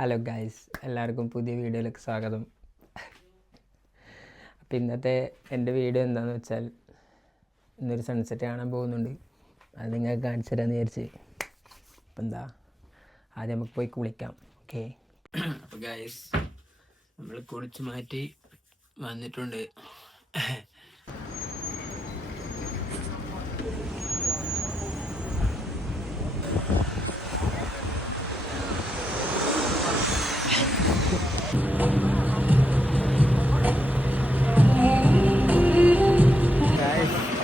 Hello guys, എല്ലാവർക്കും പുതിയ വീഡിയോയിലേക്ക് സ്വാഗതം. അപ്പോൾ ഇന്നത്തെ എൻ്റെ വീഡിയോ എന്താണെന്ന് വെച്ചാൽ, ഇന്നൊരു സൺസെറ്റ് കാണാൻ പോകുന്നുണ്ട്. അത് നിങ്ങൾക്ക് കാണിച്ചു തരാമെന്ന് വിചാരിച്ച്. അപ്പം എന്താ, ആദ്യം നമുക്ക് പോയി കുളിക്കാം. ഓക്കെ. അപ്പോൾ ഗൈസ്, നമ്മൾ കുളിച്ച് മാറ്റി വന്നിട്ടുണ്ട്.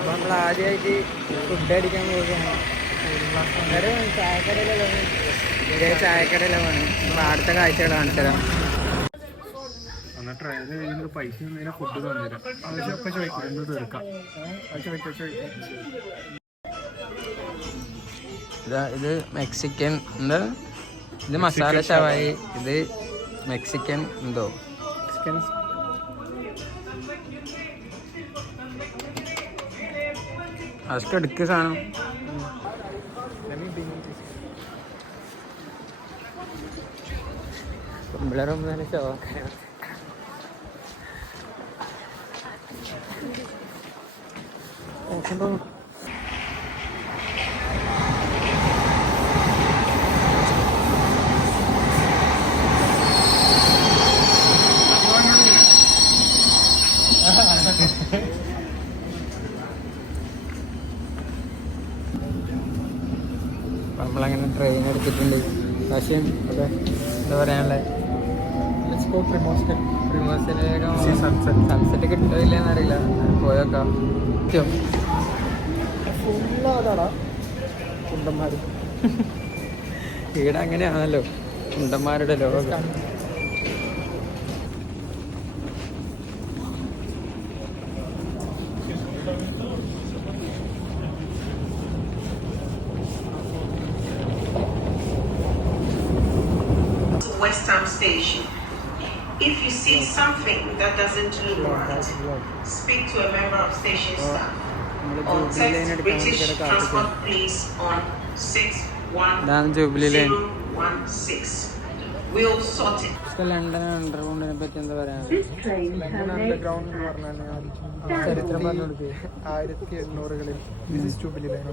നമ്മൾ ആദ്യമായിട്ട് ഫുഡ് അടിക്കാൻ പോകുകയാണ്. ചായക്കടയിലാണ് വേണം. നമ്മൾ അടുത്ത കാഴ്ചകൾ കാണിച്ചു തരാം. പൈസ ഫുഡ് തന്നിരാം. ആവശ്യമൊക്കെ ചോദിക്കാം, തീർക്കാം. ഇത് മെക്സിക്കൻ എന്താ, ഇത് മസാല ഷവായി, ഇത് മെക്സിക്കൻ എന്തോ മെക്സിക്കൻ അതൊക്കെ എടുക്കുക സാധനം. പിള്ളേരൊന്നും ഷോക്കാണ്. നമ്മളങ്ങനെ ട്രെയിൻ എടുത്തിട്ടുണ്ട്. പക്ഷേ എന്താ പറയാനുള്ളത്, സൺസെറ്റ് കിട്ടോ ഇല്ലെന്നറിയില്ല. പോയോക്കാം. ഇവിടെ അങ്ങനെയാണല്ലോ, കുണ്ടന്മാരുടെ ലോകം. Western Station. If you see something that doesn't look right, speak to a member of station staff or text British Transport Police on 61016. We'll sort it. London അണ്ടർഗ്രൗണ്ടിനെ പറ്റി എന്താ പറയാ? അണ്ടർഗ്രൗണ്ട് എന്ന് പറഞ്ഞാൽ ചരിത്രം പറഞ്ഞു കൊടുക്കുക. 1800-കളിൽ ജൂബിലി ലൈൻ.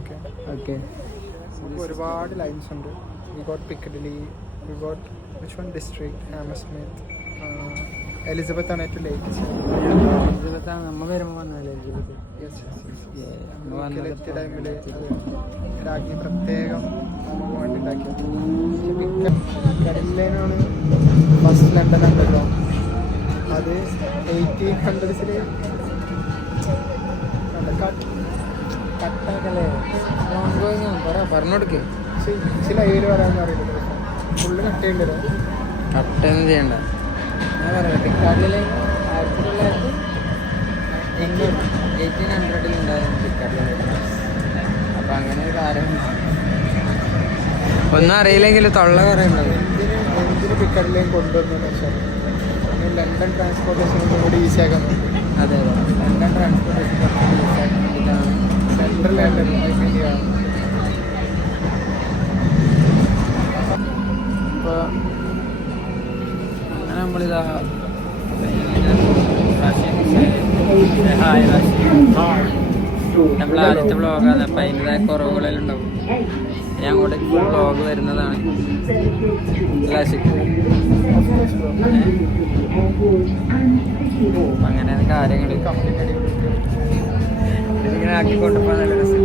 ഓക്കെ. ഒരുപാട് ലൈൻസ് ഉണ്ട്. We got Piccadilly, we got which one district, Hammersmith, Elizabeth ആണ് ഏറ്റവും ലേറ്റസ്റ്റ്. എലിസബത്ത് ആണ് നമ്മൾ വരുമ്പോൾ വന്നല്ലേ എലിസബത്ത്. എത്തിയ ടൈമിൽ രാജ്ഞി പ്രത്യേകം നമുക്ക് വേണ്ടി ഉണ്ടാക്കിയത്. കടലിലാണ് ഫസ്റ്റ് ലണ്ടൻ അണ്ടർഗ്രൗണ്ട്. അത് 1800s കട്ടാക്കല്ലേ പറഞ്ഞോടുക്ക്. ചില ഏരിയ പറയാൻ അറിയില്ല, ഫുള്ള് കട്ട് ചെയ്യേണ്ടത്. കട്ടൊന്നും ചെയ്യണ്ട. ഞാൻ പറയാം, പിക്കാർഡിൽ 1800-ൽ ഉണ്ടായിരുന്നു പിക്കാർഡിൽ. അപ്പം അങ്ങനെ ഒരു കാര്യം ഒന്നും അറിയില്ലെങ്കിൽ തൊള്ള പറയുന്നത്. എന്തിന് പിക്കാർഡിലേയും കൊണ്ടുവന്നതെന്ന് വെച്ചാൽ ലണ്ടൻ ട്രാൻസ്പോർട്ടേഷൻ കൂടി ഈസിയാക്കാൻ നോക്കും. അതെ, ലണ്ടൻ ട്രാൻസ്പോർട്ടേഷൻ ഈസിയാക്കാൻ വേണ്ടിയിട്ടാണ് സെൻട്രൽ ലണ്ടൻ ഐഡിയാണ്. അപ്പോൾ അങ്ങനെ നമ്മളിതാ നമ്മൾ ആദ്യത്തെ വ്ളോഗാണ്. അപ്പം അതിൻ്റെതായ കുറവുകളെല്ലാം ഉണ്ടാവും. ഞാൻ അങ്ങോട്ട് ഫുൾ വ്ളോഗ് വരുന്നതാണ്. അങ്ങനെയാണ് കാര്യങ്ങൾ. ഇങ്ങനെ ആക്കിക്കൊണ്ടുപോകാൻ നല്ല രസം.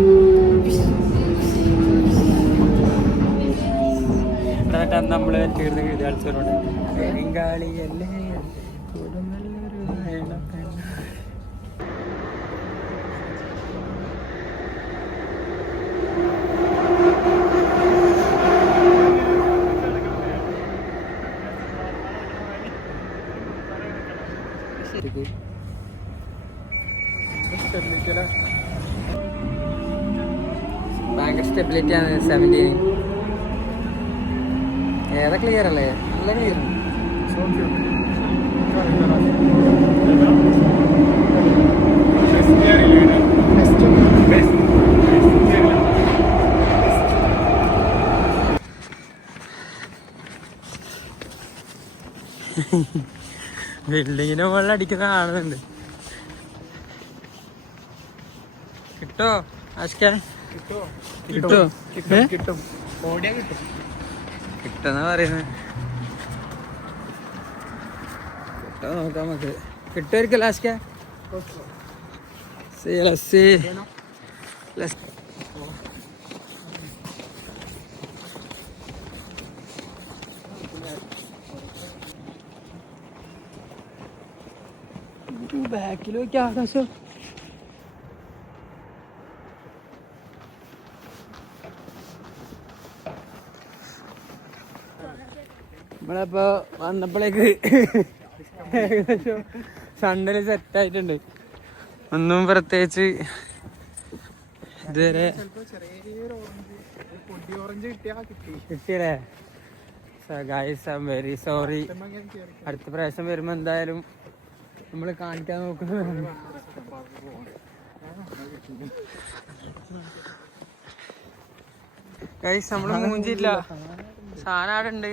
നമ്മൾ തീർന്ന് വിദ്യാർത്ഥികളോട് ബംഗാളിയല്ലേ ഭയങ്കര സ്റ്റെബിലിറ്റി ആണ്. 17 ഏതാ ക്ലിയർ അല്ലേ? നല്ല ക്ലിയർ. ബിൽഡിങ്ങിന്റെ മുകളിൽ അടിക്കുന്ന കാണുന്നുണ്ട്. കിട്ടോ ആഷ്കേ? കിട്ടോ? കിട്ടും, ഓടിയാ കിട്ടും. കിട്ടുന്ന പറയുന്നത്. കിട്ടോ നോക്കാം നമുക്ക്. കിട്ടുമായിരിക്കും ലാസ്റ്റ്. ബാക്കിൽ നോക്കി ആകാശം. നമ്മളിപ്പോ വന്നപ്പോഴേക്ക് ഏകദേശം സൺഡേ സെറ്റായിട്ടുണ്ട്. ഒന്നും പ്രത്യേകിച്ച് ഇതുവരെ കിട്ടിയല്ലേ. Guys I am very sorry. അടുത്ത പ്രാവശ്യം വരുമ്പോ എന്തായാലും നമ്മള് കാണിക്കാൻ നോക്കുന്നത്. ഗൈസ് നമ്മള് മൂഞ്ചില്ല, സാധനം അവിടെ ഉണ്ട്.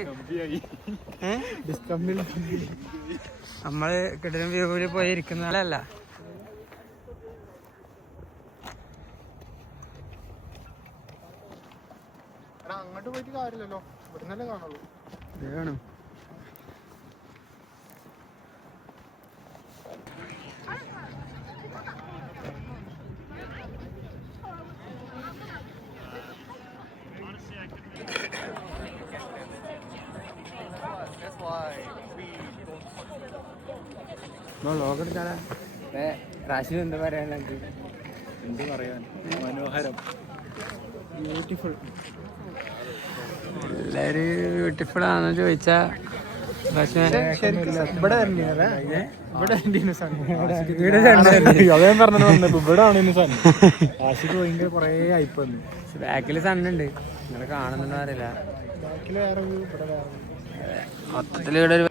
നമ്മള് കിടലും വ്യൂവില് പോയി ഇരിക്കുന്ന ആളല്ല. അങ്ങോട്ട് പോയിട്ട് കാര്യമില്ലല്ലോ, ഇവിടെ നിന്നല്ലേ കാണുള്ളൂ. കാണും. ലോകെടുക്കാളെ റാഷിന് എന്താ പറയാനുള്ളത്? എന്ത് പറയാൻ, മനോഹരം, ബ്യൂട്ടിഫുൾ. എല്ലാരും ബ്യൂട്ടിഫുൾ ആണെന്ന് ചോദിച്ചാ പക്ഷേ ഇവിടെ ആശിക്ക് ഭയങ്കര കൊറേ ആയിപ്പോ ബാക്കില് സണ്ണുണ്ട്, നിങ്ങളെ കാണുന്നുണ്ടോ അറിയില്ല. ബാക്കിൽ വേറെ വ്യൂ, ഇവിടെ വേറെ. മൊത്തത്തിൽ ഇവിടെ ഒരു